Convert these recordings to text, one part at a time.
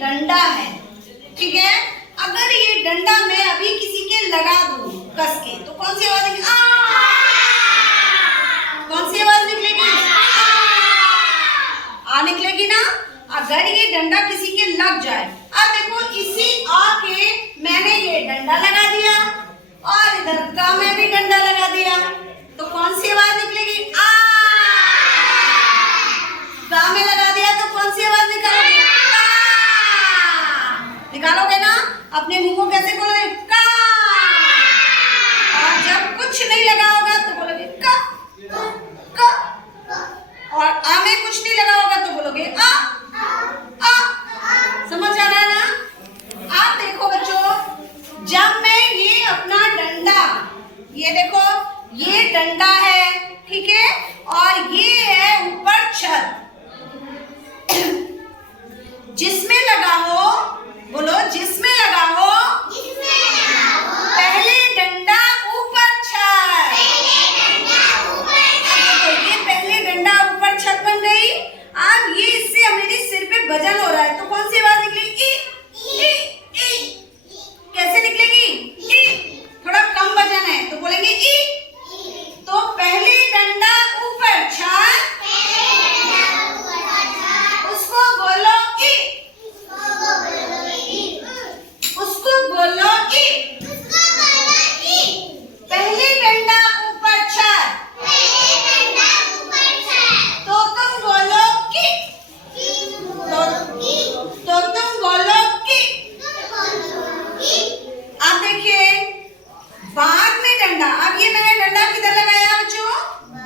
डंडा है, ठीक है। अगर ये डंडा मैं अभी किसी के लगा दूं कस के, तो कौन सी आवाज निकलेगी? कौन सी आवाज निकलेगी? आ निकलेगी ना। अगर ये डंडा किसी के लग जाए, अब देखो इसी आ के मैंने ये डंडा लगा दिया और इधर का मैं भी डंडा लगा दिया, तो कौन सी आवाज निकलेगी? आ। गा में लगा दिया तो कौन सी आवाज निकालोगे? निकालोगे ना। अपने मुंह को कैसे बोलोगे? का। और जब कुछ नहीं लगा होगा तो बोलोगे का, का। और आ में कुछ नहीं लगा होगा तो बोलोगे आ, आ। समझ आ रहा है ना? आप देखो बच्चों, जब मैं ये अपना डंडा, ये देखो ये डंडा है, ठीक है, और ये है ऊपर छत, जिसमें लगा हो, बोलो जिसमें लगा हो, पहले डंडा ऊपर छत। देखो ये पहले डंडा ऊपर छत बन गई। अब ये इससे मेरे सिर पे वजन हो रहा है, तो कौन सी आवाज निकलेगी? ई, ई। कैसे निकलेगी? ई। थोड़ा कम वजन है तो बोलेंगे ई। तो पहले डंडा ऊपर छत, उसको बोलो ई, उसको बोलो ई। पहले डंडा ऊपर छत, तो तुम बोलो की, तो तुम बोलो की। अब देखिए बाद में डंडा, अब ये मैंने डंडा किधर लगाया बच्चों?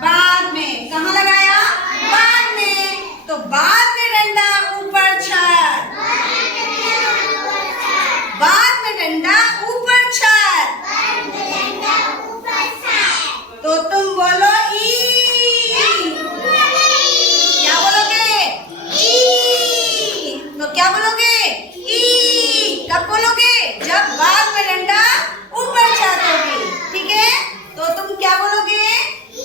बाद में। कहाँ लगाया? बाद में। तो बाद में डंडा ऊपर छत, बाद में डंडा ऊपर छत, तो तुम बोलो ई। क्या बोलोगे? ई। तो क्या बोलोगे? ई। कब बोलोगे? जब बाद में डंडा ऊपर छत होगी, ठीक है। तो तुम क्या बोलोगे?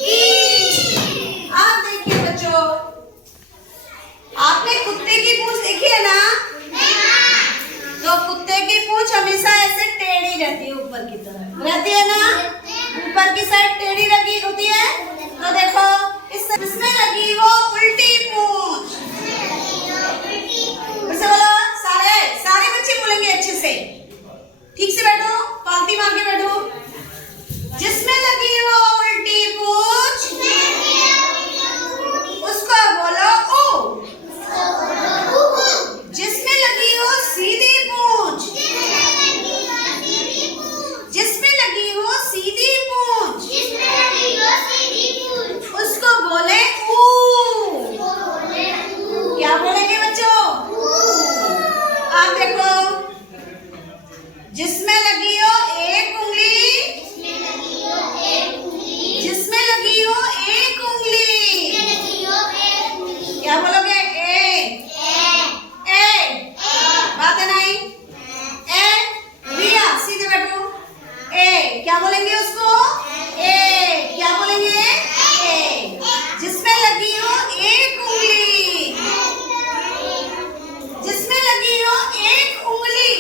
ई। आप देखिए बच्चों, आपने कुत्ते की पूंछ देखी है ना? तो कुत्ते की पूंछ हमेशा ऐसे टेढ़ी रहती है, ऊपर की तरफ रहती है ना, ऊपर की साइड टेढ़ी लगी होती है। तो देखो इसमें लगी हो उल्टी पूंछ। फिर से बोलो, सारे बच्चे बोलेंगे अच्छे से, ठीक से बैठो, पालती मार के बैठो। जिसमें लगी हो उल्टी पूंछ, उसको बोलो ऊ। जिसमें लगी हो सीधी पूंछ, जिसमें लगी हो सीधी पूंछ, उसको बोले ऊ। क्या बोलेंगे बच्चों? आप देखो, जिसमें लगी हो एक उंगली, जिसमें लगी हो एक उंगली, क्या बोलोगे? ए। बात है नहीं? ए। रिया सीधे बैठो। ए। क्या बोलेंगे उसको? ए। क्या बोलेंगे? ए। जिसमें लगी हो एक उंगली, जिसमें लगी हो एक उंगली,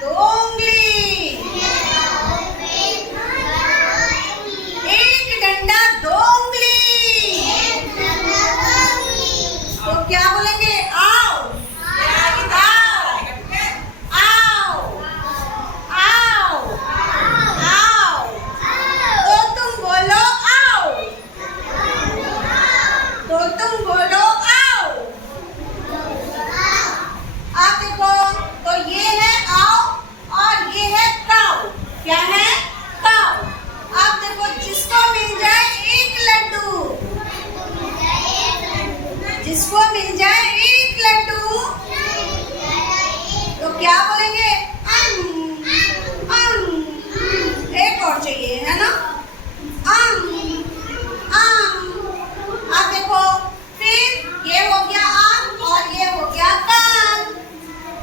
दो उंगली, एक डंडा दो उंगली। तो क्या बोलेंगे? आओ आओ आओ आओ आओ। तो तुम बोलो आओ, तो तुम बोलो आओ। आप देखो, तो ये है आओ और ये है काऊ। क्या है? काऊ। आप देखो, जिसको मिल जाए एक लड्डू, जिसको मिल जाए एक लड्डू, तो क्या बोलेंगे? एक और चाहिए, है ना? आप देखो, फिर ये हो गया आम और ये हो गया कान।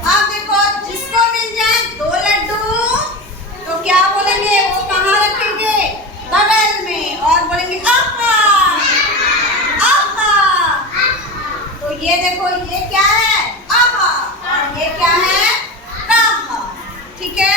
आप देखो, जिसको मिल जाए दो लड्डू, तो क्या बोलेंगे? वो कहाँ रखेंगे? बगल में, और बोलेंगे आहा आहा। तो ये देखो, ये क्या है? आहा, और ये क्या है?